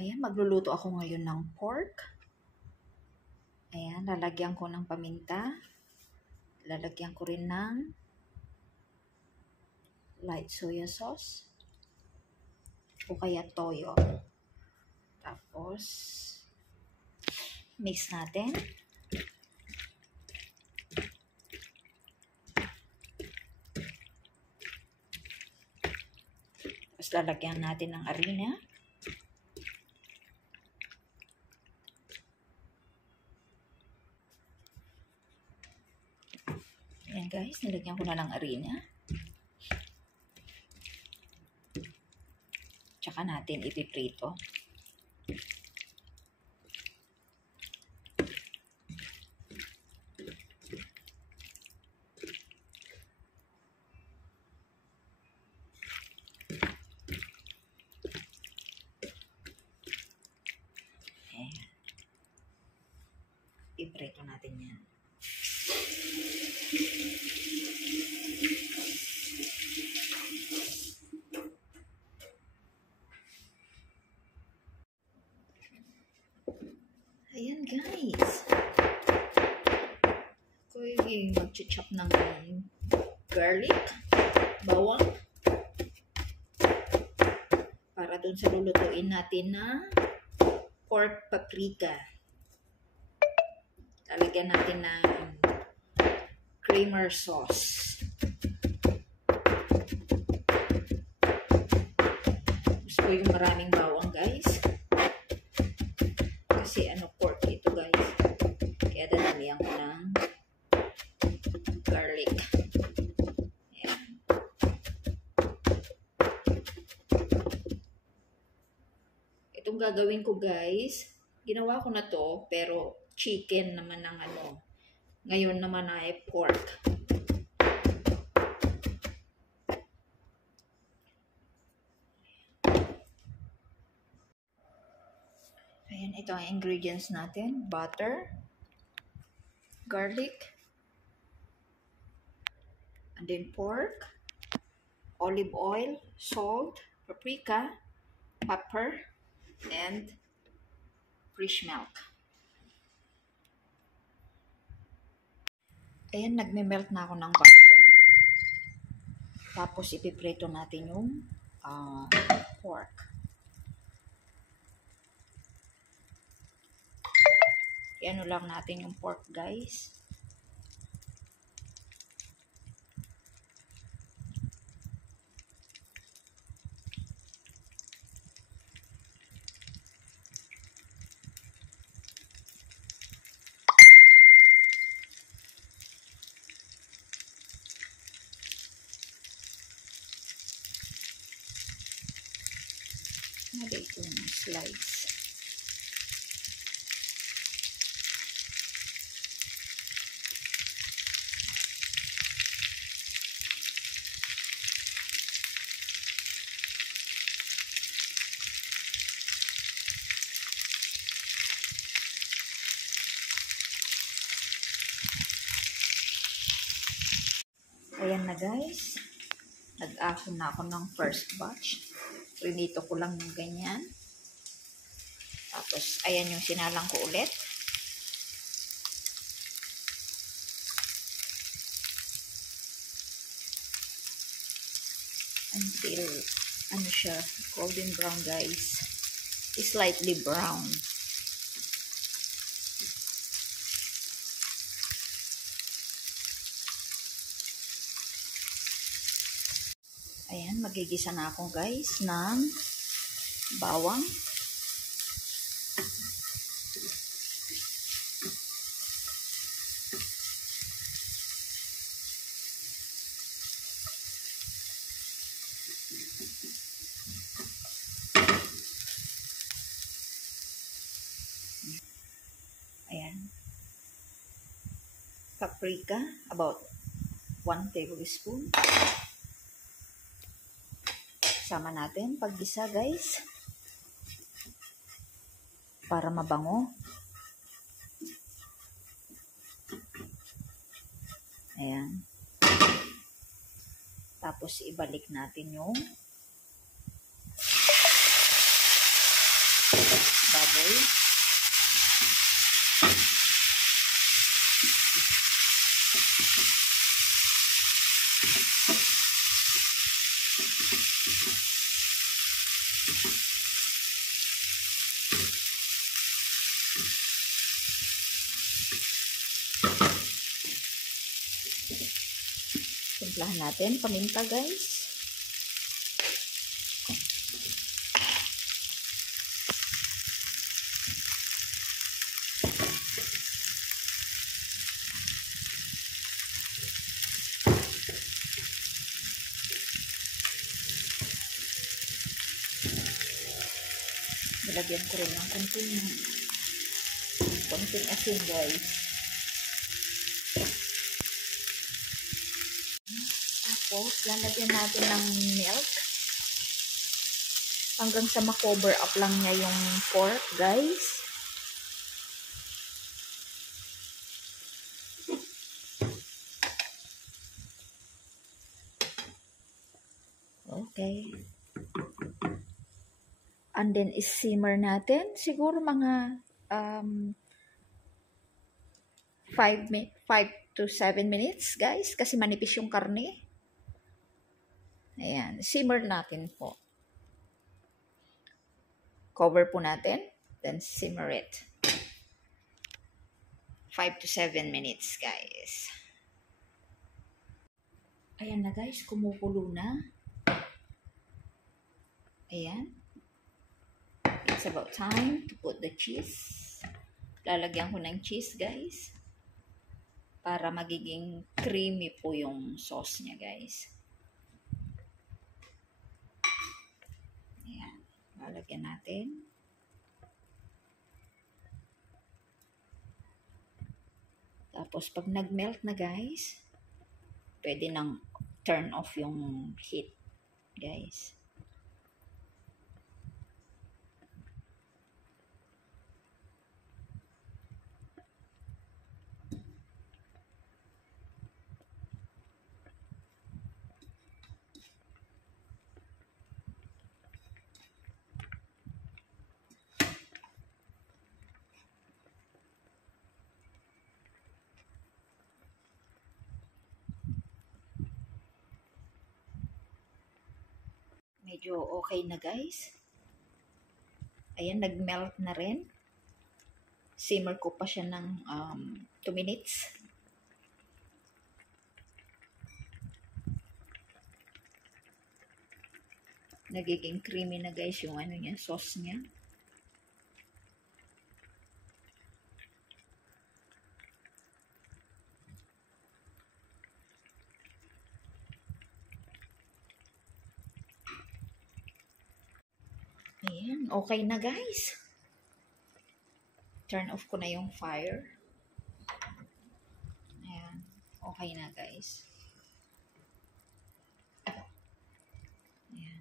Ayan, magluluto ako ngayon ng pork. Ayan, lalagyan ko ng paminta. Lalagyan ko rin ng light soya sauce o kaya toyo. Tapos, mix natin. Tapos, lalagyan natin ng harina. Ayan guys, nilagyan ko na ng harina. Tsaka natin ipiprito. Ayan. Iprito natin yan. Ayan guys. Ako yung mag-chop ng garlic, bawang, para dun sa lulutuin natin na pork paprika. Lalagyan natin ng creamer sauce. Gusto ko yung maraming bawang guys. Kasi pork ito guys. Kaya dadamihan ko ng garlic. Ayan. Itong gagawin ko guys, ginawa ko na to pero chicken naman ng ngayon naman ay pork. Ayan, ito ang ingredients natin. Butter, garlic, and then pork, olive oil, salt, paprika, pepper, and fresh milk. Ayan, nagme-melt na ako ng butter. Tapos, ipiprito natin yung pork. Iano lang natin yung pork, guys. Nalagay ko yung slice. Ayan na guys. Nag-ahon na ako ng first batch. Prinito ko lang ng ganyan. Tapos, ayan yung sinalang ko ulit. Until, siya, golden brown guys. Slightly brown. Ayan, magigisa na ako guys ng bawang. Ayan. Paprika, about 1 tablespoon. Sama natin paggisa guys. Para mabango. Ayan. Tapos, ibalik natin yung baboy. Timplahan natin paminta, guys. Nilagyan ko rin ng konting asin, guys. Tapos, lalagyan natin ng milk. Hanggang sa ma-cover up lang niya yung pork, guys. Okay. And then, is-simmer natin. Siguro mga 5 to 7 minutes, guys. Kasi manipis yung karne. Ayan. Simmer natin po. Cover po natin. Then, simmer it. 5 to 7 minutes, guys. Ayan na, guys. Kumukulo na. Ayan. It's about time to put the cheese. Lalagyan ko ng cheese, guys. Para magiging creamy po yung sauce niya, guys. Ayan. Lalagyan natin. Tapos, pag nag-melt na, guys, pwede nang turn off yung heat, guys. Medyo okay na, guys. Ayan, nag-melt na rin. Simmer ko pa siya ng 2 minutes. Nagiging creamy na, guys, yung ano niya, sauce niya. Ayan, okay na, guys. Turn off ko na yung fire. Ayan, okay na, guys. Ayan.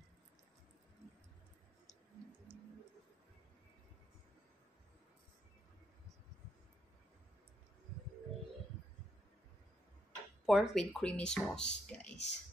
Pork with creamy sauce, guys.